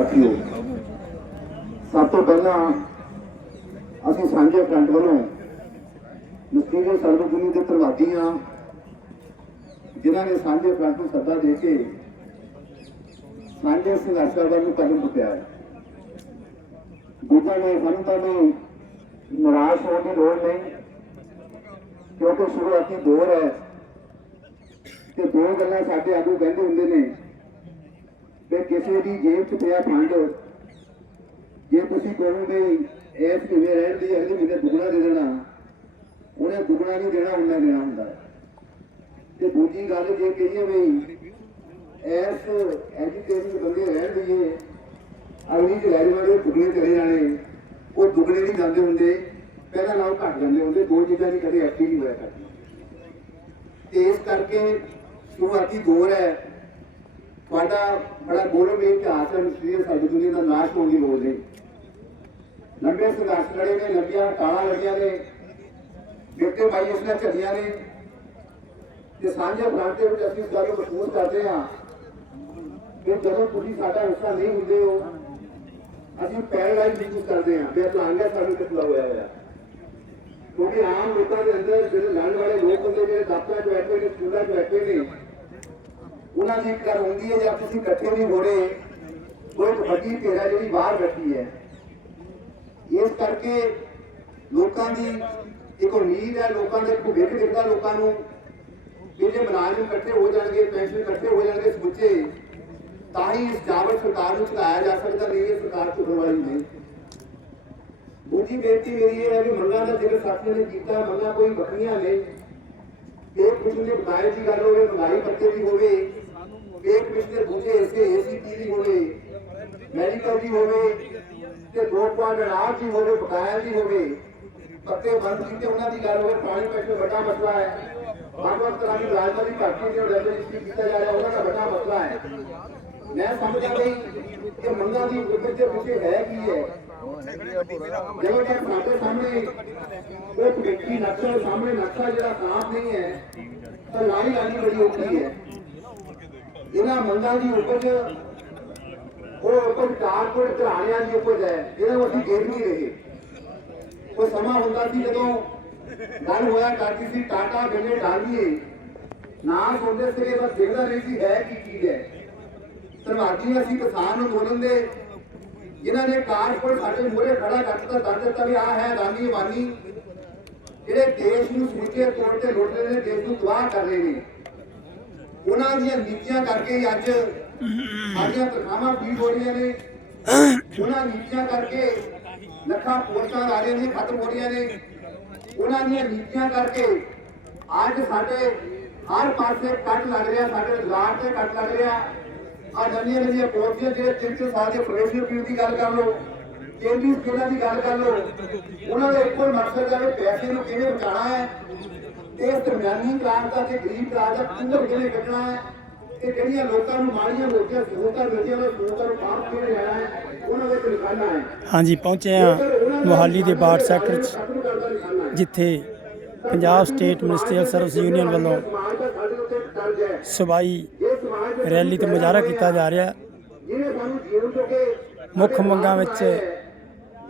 ਸਾਥੀਓ ਸਭ ਤੋਂ ਪਹਿਲਾਂ ਅਸੀਂ ਸਾਂਝੇ ਫਰੰਟ ਵੱਲੋਂ ਨਸਤੀਜੇ ਸਰਵਗੁਰੂ ਦੇ ਪ੍ਰਵਾਦੀ ਹਾਂ, ਜਿਨ੍ਹਾਂ ਨੇ ਸਾਂਝੇ ਫਰੰਟ ਨੂੰ ਸੱਦਾ ਦੇ ਕੇ ਸਾਂਝੇ ਸੰਘਰਸ਼ਾਂ ਵੱਲ ਨੂੰ ਕਦਮ ਚੁੱਕਿਆ ਹੈ। ਦੂਜਾ ਨੇ ਸੰਤਾਂ ਨੂੰ ਨਿਰਾਸ਼ ਹੋਣ ਦੀ ਲੋੜ ਨਹੀਂ, ਕਿਉਂਕਿ ਸ਼ੁਰੂਆਤੀ ਦੌਰ ਹੈ ਤੇ ਦੋ ਗੱਲਾਂ ਸਾਡੇ ਆਗੂ ਕਹਿੰਦੇ ਹੁੰਦੇ ਨੇ ਕਿ ਕਿਸੇ ਦੀ ਜੇਬ 'ਚ ਪਿਆ ਫੰਡ ਜੇ ਤੁਸੀਂ ਕਹੋ ਕਹੋਗੇ ਇਸ ਕਿਵੇਂ ਰਹਿਣ ਦੀ ਅਗਲੇ ਮਹੀਨੇ ਦੁੱਗਣਾ ਦੇ ਦੇਣਾ। ਉਹਨੇ ਦੁੱਗਣਾ ਨਹੀਂ ਦੇਣਾ, ਉਹਨਾਂ ਦੇਣਾ ਹੁੰਦਾ ਹੈ। ਤੇ ਦੂਜੀ ਗੱਲ ਜੇ ਕਹੀਏ ਵੀ ਐਸ ਐਜੂਕੇਸ਼ਨ ਬੰਦੇ ਰਹਿਣ ਦੀਏ ਅਗਲੀ ਜਲਾਈ ਵਾਲੇ ਦੁਗਣੇ ਚਲੇ ਜਾਣੇ। ਉਹ ਦੁੱਗਣੇ ਨਹੀਂ ਜਾਂਦੇ ਹੁੰਦੇ, ਪਹਿਲਾਂ ਨਾਲੋਂ ਘੱਟ ਜਾਂਦੇ ਹੁੰਦੇ, ਦੋ ਚੀਜ਼ਾਂ ਦੀ ਕਦੇ ਐਕਟਿਵ ਨਹੀਂ ਹੋਇਆ ਕਰਦੀ ਤੇ ਇਸ ਕਰਕੇ ਸ਼ੁਰੂਆਤੀ ਦੌਰ ਹੈ ਤੁਹਾਡਾ ਬੜਾ ਗੌਰਵ ਇਤਿਹਾਸ ਹੈ ਮਿਸਟਰੀ ਸਾਡੀ ਦੁਨੀਆ ਦਾ ਨਾਸ਼ ਹੋਣ ਦੀ ਲੋੜ ਨਹੀਂ। ਲੰਬੇ ਸੰਘਰਸ਼ ਲੜੇ ਨੇ, ਲੰਬੀਆਂ ਟਾਲਾਂ ਲੜੀਆਂ ਨੇ ਬੇਟੇ ਭਾਈ ਇਸ ਨੇ ਝੱਲੀਆਂ ਨੇ। ਤੇ ਸਾਂਝੇ ਫਰਾਂਟੇ ਵਿੱਚ ਅਸੀਂ ਇਸ ਗੱਲ ਨੂੰ ਮਹਿਸੂਸ ਕਰਦੇ ਹਾਂ ਕਿ ਜਦੋਂ ਤੁਸੀਂ ਸਾਡਾ ਹਿੱਸਾ ਨਹੀਂ ਹੁੰਦੇ ਹੋ, ਅਸੀਂ ਪੈਰਾਲਾਈਜ਼ ਮਹਿਸੂਸ ਕਰਦੇ ਹਾਂ। ਫਿਰ ਲਾਂਗਾ ਸਾਨੂੰ ਕਿਤਲਾ ਹੋਇਆ ਹੋਇਆ। ਕਿਉਂਕਿ ਆਮ ਲੋਕਾਂ ਦੇ ਅੰਦਰ ਜਿਹੜੇ ਲੜਨ ਵਾਲੇ ਲੋਕ ਹੁੰਦੇ ਜਿਹੜੇ ਦਫ਼ਤਰਾਂ 'ਚ ਬੈਠੇ ਨੇ, ਸਕੂਲਾਂ 'ਚ ਬੈਠੇ ਨੇ ਉਹਨਾਂ ਦੀ ਇੱਕ ਗੱਲ ਹੁੰਦੀ ਹੈ, ਜੇ ਤੁਸੀਂ ਇਕੱਠੇ ਨਹੀਂ ਹੋ ਰਹੇ ਕੋਈ ਵੱਡੀ ਘੇਰਾ ਜਿਹੜੀ ਬਾਹਰ ਬੈਠੀ ਹੈ। ਇਸ ਕਰਕੇ ਲੋਕਾਂ ਦੀ ਇੱਕ ਉਮੀਦ ਹੈ, ਲੋਕਾਂ ਦੇ ਭੁੱਖ ਦਿਖਦਾ ਲੋਕਾਂ ਨੂੰ ਕਿ ਜੇ ਮੁਲਾਜ਼ਮ ਇਕੱਠੇ ਹੋ ਜਾਣਗੇ, ਪੈਨਸ਼ਨ ਇਕੱਠੇ ਹੋ ਜਾਣਗੇ ਸਮੁੱਚੇ ਤਾਂ ਹੀ ਇਸ ਜਾਬਰ ਸਰਕਾਰ ਨੂੰ ਚੁਕਾਇਆ ਜਾ ਸਕਦਾ, ਨਹੀਂ ਇਹ ਸਰਕਾਰ ਝੁਕਣ ਵਾਲੀ ਨਹੀਂ। ਦੂਜੀ ਬੇਨਤੀ ਮੇਰੀ ਇਹ ਹੈ ਕਿ ਮੰਗਾਂ ਦਾ ਜ਼ਿਕਰ ਸਾਥੀਆਂ ਨੇ ਕੀਤਾ, ਮੰਗਾਂ ਕੋਈ ਵੱਖਰੀਆਂ ਨੇ। ਇਹ ਕਿਸਮ ਦੇ ਬਕਾਏ ਦੀ ਗੱਲ ਹੋਵੇ ਮਹਿੰਗਾਈ ਪੱਤੇ ਦੀ ਹੋਵੇ ਇੱਕ ਕਿਸਮ ਦੇ ਦੂਜੇ ਹਿੱਸੇ ਏਸੀਪੀ ਦੀ ਹੋਵੇ ਮੈਡੀਕਲ ਦੀ ਹੋਵੇ, ਤੇ ਦੋ ਪੁਆਇੰਟ ਆਠ ਦੀ ਹੋਵੇ ਬਕਾਇਆ ਦੀ ਹੋਵੇ ਪੱਤੇ ਬੰਦ ਕੀਤੇ, ਉਹਨਾਂ ਦੀ ਗੱਲ ਹੋਵੇ ਪਾਣੀ ਪੈਸੇ ਵੱਡਾ ਮਸਲਾ ਹੈ। ਵੱਖ ਤਰ੍ਹਾਂ ਦੀ ਰਾਜਨੀਤੀ ਭਰਤੀ ਦੇ ਰੈਗੂਲੇਸ਼ਨ ਕੀਤਾ ਜਾ ਰਿਹਾ, ਉਹਨਾਂ ਦਾ ਵੱਡਾ ਮਸਲਾ ਹੈ। ਮੈਂ ਸਮਝਦਾ ਬਈ ਕਿ ਮੰਗਾਂ ਦੀ ਉੱਪਰ ਦੇ ਪਿੱਛੇ ਹੈ ਕੀ ਹੈ? ਜਦੋਂ ਤੱਕ ਸਾਡੇ ਸਾਹਮਣੇ ਉਹ ਭਵਿੱਖੀ ਨਕਸ਼ਾ ਸਾਹਮਣੇ ਨਕਸ਼ਾ ਜਿਹੜਾ ਸਾਫ਼ ਨਹੀਂ ਹੈ, ਤਾਂ ਲਾਈ ਲਾਣੀ ਬੜੀ ਔਖੀ ਹੈ। ਇਹਨਾਂ ਮੰਗਾਂ ਦੀ ਉਪਜ ਉਹ ਉਪਜ ਘਰਾਣਿਆਂ ਦੀ ਉਪਜ ਹੈ ਇਹਨਾਂ ਨੂੰ ਅਸੀਂ ਦੇਖ ਨਹੀਂ ਰਹੇ ਉਹ ਸਮਾਂ ਹੁੰਦਾ ਸੀ ਜਦੋਂ ਗੱਲ ਹੋਇਆ ਕਰਦੀ ਸੀ, ਟਾਟਾ ਬਿੱਲੇ ਡਾਲੀਏ। ਨਾ ਸੁਣਦੇ ਸੀਗੇ ਬਸ ਦੇਖਦਾ ਨਹੀਂ ਸੀ ਹੈ ਕੀ ਚੀਜ਼ ਹੈ। ਧੰਨਵਾਦੀ ਅਸੀਂ ਕਿਸਾਨ ਅੰਦੋਲਨ ਦੇ, ਜਿਨ੍ਹਾਂ ਨੇ ਕਾਰਪੋਰੇਟ ਸਾਡੇ ਮੂਹਰੇ ਖੜਾ ਕਰ ਦਿੱਤਾ, ਦੱਸ ਦਿੱਤਾ ਵੀ ਆਹ ਹੈ ਅਦਾਨੀ ਅਬਾਨੀ ਜਿਹੜੇ ਦੇਸ਼ ਨੂੰ ਸਮੁੱਚੇ ਤੋੜ ਤੇ ਲੁੱਟ ਰਹੇ ਨੇ, ਦੇਸ਼ ਨੂੰ ਤਬਾਹ ਕਰ ਰਹੇ ਨੇ। ਉਹਨਾਂ ਦੀਆਂ ਨੀਤੀਆਂ ਕਰਕੇ ਅੱਜ ਸਾਡੀਆਂ ਤਨਖਾਹਾਂ ਵੀ ਹੋ ਰਹੀਆਂ ਨੇ। ਉਹਨਾਂ ਨੀਤੀਆਂ ਕਰਕੇ ਲੱਖਾਂ ਪੋਸਟਾਂ ਆ ਨੇ ਖਤਮ ਹੋ ਰਹੀਆਂ ਨੇ। ਉਹਨਾਂ ਦੀਆਂ ਨੀਤੀਆਂ ਕਰਕੇ ਅੱਜ ਸਾਡੇ ਹਰ ਪਾਸੇ ਕੱਟ ਲੱਗ ਰਿਹਾ, ਸਾਡੇ ਰੁਜ਼ਗਾਰ ਤੇ ਕੱਟ ਲੱਗ ਰਿਹਾ। ਆ ਨਵੀਆਂ ਨਵੀਆਂ ਪੋਸਟਾਂ ਜਿਹੜੇ ਤਿੰਨ ਚਾਰ ਸਾਲ ਦੇ ਪ੍ਰੋਫੈਸ਼ਨਲ ਪੀਰੀਅਡ ਦੀ ਗੱਲ ਕਰ ਲਓ, ਕੇਂਦਰੀ ਸਕੂਲਾਂ ਦੀ ਗੱਲ ਕਰ ਲਓ, ਉਹਨਾਂ ਦਾ ਇੱਕੋ ਮਕਸਦ ਹੈ ਵੀ ਪੈਸੇ ਨੂੰ ਕਿਵੇਂ ਬਚਾਉਣਾ ਹੈ। ਇਸ ਦਰਮਿਆਨੀ ਕਲਾਸ ਦਾ ਤੇ ਗਰੀਬ ਕਲਾਸ ਦਾ ਕੁੰਦਰ ਕਿਵੇਂ ਕੱਢਣਾ ਹੈ। ਤੇ ਜਿਹੜੀਆਂ ਲੋਕਾਂ ਨੂੰ ਮਾੜੀਆਂ ਮੋਟੀਆਂ ਸਹੂਲਤਾਂ ਮਿਲਦੀਆਂ ਨੇ ਸਹੂਲਤਾਂ ਨੂੰ ਕਾਮ ਕਿਵੇਂ ਲੈਣਾ ਹੈ ਉਹਨਾਂ ਵਿੱਚ ਨਿਕਾਲਣਾ ਹੈ। ਹਾਂਜੀ ਪਹੁੰਚੇ ਆ ਮੋਹਾਲੀ ਦੇ ਬਾੜ ਸੈਕਟਰ 'ਚ ਜਿੱਥੇ Punjab state ministerial service union ਵੱਲੋਂ ਸਬਾਈ ਰੈਲੀ ਤੇ ਮੁਜ਼ਾਹਰਾ ਕੀਤਾ ਜਾ ਰਿਹਾ ਮੁੱਖ ਮੰਗਾਂ ਵਿੱਚ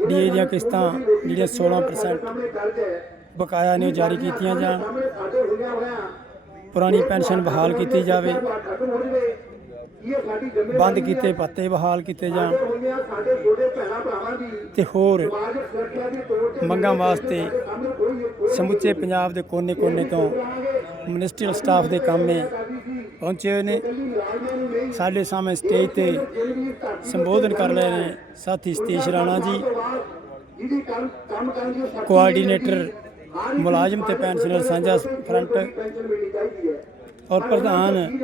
ਡੀਏ ਦੀਆਂ ਕਿਸ਼ਤਾਂ ਜਿਹੜੀਆਂ 16% ਸਾਹਮਣੇ ਕਰਜ਼ ਹੈ ਬਕਾਇਆ ਨੇ ਜਾਰੀ ਕੀਤੀਆਂ ਜਾਣ। ਪੁਰਾਣੀ ਪੈਨਸ਼ਨ ਬਹਾਲ ਕੀਤੀ ਜਾਵੇ। ਬੰਦ ਕੀਤੇ ਭੱਤੇ ਬਹਾਲ ਕੀਤੇ ਜਾਣ। ਹੋਈਆਂ ਤੇ ਹੋਰ ਮੰਗਾਂ ਵਾਸਤੇ ਸਮੁੱਚੇ ਪੰਜਾਬ ਦੇ ਕੋਨੇ-ਕੋਨੇ ਤੋਂ ਮਿਨਿਸਟਰੀਅਲ ਸਟਾਫ ਦੇ ਕਾਮੇ ਪਹੁੰਚੇ ਹੋਏ ਨੇ। ਸਾਡੇ ਸਾਹਮਣੇ ਸਟੇਜ ਤੇ ਸੰਬੋਧਨ ਕਰ ਰਹੇ ਨੇ ਸਾਥੀ ਸਤੀਸ਼ ਰਾਣਾ ਜੀ। ਕੋਆਰਡੀਨੇਟਰ ਮੁਲਾਜ਼ਮ ਤੇ ਪੈਨਸ਼ਨਰ ਸਾਂਝਾ ਫਰੰਟ ਪੈਨਸ਼ਨ ਮਿਲਣੀ ਚਾਹੀਦੀ ਹੈ ਔਰ ਪ੍ਰਧਾਨ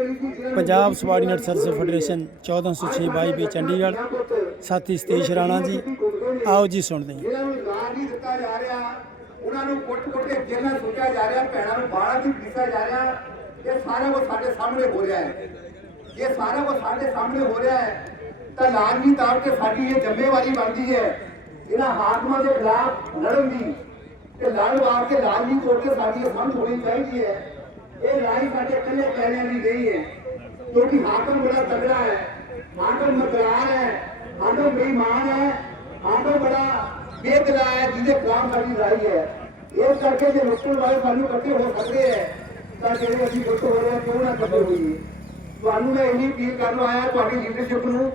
Punjab subordinate service federation 1406 22 Chandigarh, ਸਾਥੀ ਸਤੀਸ਼ ਰਾਣਾ ਜੀ। ਆਓ ਜੀ ਸੁਣਦੇ ਹਾਂ। ਨਹੀਂ ਦਿੱਤਾ ਜਾ ਰਿਹਾ, ਉਹਨਾਂ ਨੂੰ ਕੁੱਟ-ਕੁੱਟ ਕੇ ਜੇਲ੍ਹਾਂ ਸੁੱਟਿਆ ਜਾ ਰਿਹਾ, ਭੈਣਾਂ ਨੂੰ ਬਾਲਾਂ ਦੀ ਪੀਸਿਆ ਜਾ ਰਿਹਾ। ਇਹ ਸਾਰਾ ਕੁਝ ਸਾਡੇ ਸਾਹਮਣੇ ਹੋ ਰਿਹਾ ਹੈ। ਇਹ ਸਾਰਾ ਕੁਝ ਸਾਡੇ ਸਾਹਮਣੇ ਹੋ ਰਿਹਾ ਹੈ, ਤਾਂ ਲਾਜ਼ਮੀ ਤੌਰ ਤੇ ਸਾਡੀ ਇਹ ਜ਼ਿੰਮੇਵਾਰੀ ਬਣਦੀ ਹੈ। ਇਹਨਾਂ ਹਾਕਮਾਂ ਦੇ ਖਿਲਾਫ ਲੜਨ ਦੀ ਤੇ ਲੜਨ ਵਾਸਤੇ ਲਾਜ਼ਮੀ ਤੌਰ ਤੇ ਸਾਡੀ ਇਹ ਸਮਝ ਹੋਣੀ ਚਾਹੀਦੀ ਹੈ। ਇਹ ਲੜਾਈ ਸਾਡੇ ਇਕੱਲੇ ਪੈਰਿਆਂ ਦੀ ਨਹੀਂ ਹੈ। ਕਿਉਂਕਿ ਹਾਕਮ ਬੜਾ ਤਗੜਾ ਹੈ, ਹਾਕਮ ਮਕਰਾਰ ਹੈ ਆਂਦੋ ਬੇਈਮਾਨ ਹੈ ਆਂਦੋ ਬੜਾ ਬੇਦਲਾ ਹੈ, ਜਿਹਦੇ ਖਿਲਾਫ ਸਾਡੀ ਲੜਾਈ ਹੈ। ਇਸ ਕਰਕੇ ਜੇ ਲੁੱਟਣ ਵਾਲੇ ਸਾਨੂੰ ਇਕੱਠੇ ਹੋ ਸਕਦੇ ਹੈ, ਤਾਂ ਜਿਹੜੇ ਅਸੀਂ ਲੁੱਟ ਹੋ ਰਹੇ ਕਿਉਂ ਨਾ ਇਕੱਠੇ ਹੋਈਏ? ਤੁਹਾਨੂੰ ਮੈਂ ਇਹੀ ਅਪੀਲ ਕਰਨ ਆਇਆ, ਤੁਹਾਡੀ ਲੀਡਰਸ਼ਿਪ ਨੂੰ।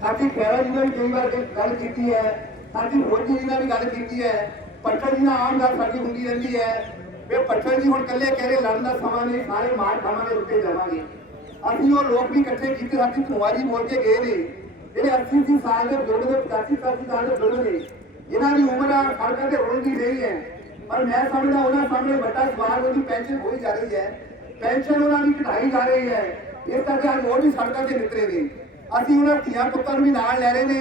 ਸਾਡੀ ਖੈਰਾ ਜੀ ਨਾਲ ਵੀ ਕਈ ਵਾਰ ਗੱਲ ਕੀਤੀ ਹੈ, ਸਾਡੀ ਮੋਦੀ ਜੀ ਨਾਲ ਵੀ ਗੱਲ ਕੀਤੀ ਹੈ ਪੱਟਰ ਜੀ ਨਾਲ ਆਮ ਗੱਲ ਸਾਡੀ ਹੁੰਦੀ ਰਹਿੰਦੀ ਹੈ। ਵੀ ਪੱਟਣ ਜੀ ਹੁਣ ਇਕੱਲੇ ਕਹਿ ਰਹੇ ਲੜਨ ਦਾ ਸਮਾਂ ਨਹੀਂ, ਸਾਰੇ ਮਾਰ ਖਾਵਾਂਗੇ ਉੱਤੇ ਜਾਵਾਂਗੇ। ਅਸੀਂ ਉਹ ਲੋਕ ਵੀ ਇਕੱਠੇ ਕੀਤੇ ਸਾਡੀ ਭੂਆ ਜੀ ਬੋਲ ਕੇ ਗਏ ਨੇ। ਜਿਹੜੇ 80 ਅੱਸੀ ਸਾਲ ਦੇ ਬਜ਼ੁਰਗ ਦੇ 85 ਸਾਲ ਦੇ ਬਜ਼ੁਰਗ ਨੇ, ਜਿਨ੍ਹਾਂ ਦੀ ਉਮਰ ਆ ਸੜਕਾਂ ਤੇ ਰੁਲਦੀ ਰਹੀ ਹੈ। ਪਰ ਮੈਂ ਸਮਝਦਾ, ਉਹਨਾਂ ਸਾਹਮਣੇ ਵੱਡਾ ਸਵਾਲ ਉਹਦੀ ਪੈਨਸ਼ਨ ਹੋਈ ਜਾ ਰਹੀ ਹੈ। ਪੈਨਸ਼ਨ ਉਹਨਾਂ ਦੀ ਘਟਾਈ ਜਾ ਰਹੀ ਹੈ। ਇਸ ਕਰਕੇ ਅੱਜ ਹੋਰ ਵੀ ਸੜਕਾਂ ਤੇ ਨਿਕਲੇ ਨੇ। ਅਸੀਂ ਉਹਨਾਂ ਧੀਆਂ ਪੁੱਤਾਂ ਨੂੰ ਵੀ ਨਾਲ ਲੈ ਰਹੇ ਨੇ,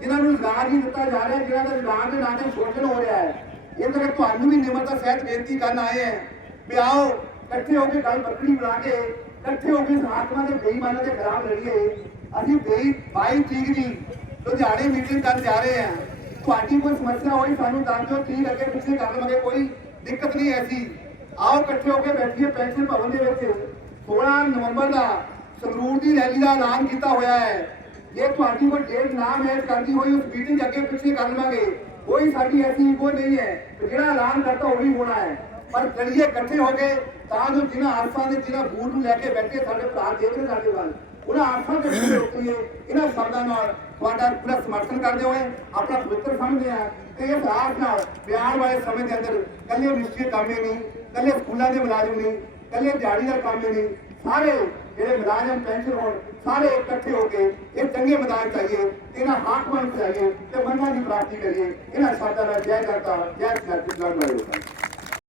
ਜਿਨ੍ਹਾਂ ਨੂੰ ਰੁਜ਼ਗਾਰ ਨਹੀਂ ਦਿੱਤਾ ਜਾ ਰਿਹਾ ਜਿਨ੍ਹਾਂ ਦਾ ਰੁਜ਼ਗਾਰ ਦੇ ਨਾਂ ਤੇ ਸ਼ੋਸ਼ਣ ਹੋ ਰਿਹਾ ਹੈ। ਇਹ ਤਾਂ ਤੁਹਾਨੂੰ ਵੀ ਨਿਮਰਤਾ ਸਹਿਤ ਬੇਨਤੀ ਕਰਨ ਆਏ ਹੈ ਵੀ ਆਓ, ਇਕੱਠੇ ਹੋ ਕੇ ਗੱਲ ਬੱਕਰੀ ਬਣਾ ਕੇ, ਇਕੱਠੇ ਹੋ ਕੇ ਸਹਾਤਮਾ ਦੇ ਬੇਈਮਾਨਾਂ ਦੇ ਖਿਲਾਫ ਲੜੀਏ। ਅਸੀਂ ਬੇਈ 22 ਤਰੀਕ ਦੀ ਲੁਧਿਆਣੇ ਮੀਟਿੰਗ ਕਰਨ ਜਾ ਰਹੇ ਹਾਂ ਤੁਹਾਡੀ ਕੋਈ ਸਮੱਸਿਆ ਹੋਈ ਸਾਨੂੰ ਦੱਸ ਦਿਓ ਠੀਕ ਅੱਗੇ ਪਿੱਛੇ ਕਰ ਲਵਾਂਗੇ ਕੋਈ ਦਿੱਕਤ ਨਹੀਂ ਐਸੀ। ਆਓ, ਇਕੱਠੇ ਹੋ ਕੇ ਬੈਠੀਏ ਪੈਨਸ਼ਨ ਭਵਨ ਦੇ ਵਿੱਚ। 16 ਨਵੰਬਰ ਦਾ ਸੰਗਰੂਰ ਦੀ ਰੈਲੀ ਦਾ ਐਲਾਨ ਕੀਤਾ ਹੋਇਆ ਹੈ। ਜੇ ਤੁਹਾਡੀ ਕੋਈ ਡੇਟ ਨਾ ਮੈਚ ਕਰਦੀ ਹੋਈ, ਉਸ ਮੀਟਿੰਗ ਅੱਗੇ ਪਿੱਛੇ ਕਰ ਲਵਾਂਗੇ। ਕੋਈ ਸਾਡੀ ਐਸੀ ਕੋਈ ਨਹੀਂ ਹੈ। ਜਿਹੜਾ ਐਲਾਨ ਕਰਤਾ ਉਹ ਵੀ ਹੋਣਾ ਹੈ। ਪਰ ਚਲੀਏ ਇਕੱਠੇ ਹੋ ਗਏ ਤਾਂ ਜੋ ਜਿਨ੍ਹਾਂ ਆਸਾਂ ਦੇ, ਜਿਨ੍ਹਾਂ ਬੂਟ ਨੂੰ ਲੈ ਕੇ ਬੈਠੇ ਸਾਡੇ ਭਰਾ ਦੇਖ ਰਹੇ ਸਾਡੇ ਵੱਲ ਉਹਨਾਂ ਆਸਾਂ ਦੇ ਵਿੱਚ ਰੋਕੀਏ ਇਹਨਾਂ ਸ਼ਬਦਾਂ ਨਾਲ ਤੁਹਾਡਾ ਪੂਰਾ ਸਮਰਥਨ ਕਰਦੇ ਹੋਏ ਆਪਣਾ ਪਵਿੱਤਰ ਸਮਝਦੇ ਆ ਤੇ ਇਸ ਆਸ ਨਾਲ ਪਿਆਰ ਵਾਲੇ ਸਮੇਂ ਦੇ ਅੰਦਰ ਕੱਲੇ ਮਿਸਟਰੀ ਕਾਮੇ ਨਹੀਂ ਕੱਲੇ ਸਕੂਲਾਂ ਦੇ ਮੁਲਾਜ਼ਮ ਨਹੀਂ ਕੱਲੇ ਦਿਹਾੜੀਦਾਰ ਕੰਮ ਨਹੀਂ। ਸਾਰੇ ਜਿਹੜੇ ਮੁਲਾਜ਼ਮ ਪੈਨਸ਼ਨ ਹੋਣ, ਸਾਰੇ ਇਕੱਠੇ ਹੋ ਕੇ ਇਹ ਚੰਗੇ ਮੈਦਾਨ ਚਾਹੀਏ, ਇਹਨਾਂ ਹਾਕਮਾਂ ਨੂੰ ਚਾਹੀਏ ਤੇ ਮੰਨਾਂ ਦੀ ਪ੍ਰਾਪਤੀ ਕਰੀਏ। ਇਹਨਾਂ ਸਾਡਾ ਨਾਲ ਜੈ ਕਰਤਾ ਜੈ ਸਿਆਸਤ ਲੜਨ ਵਾਲੇ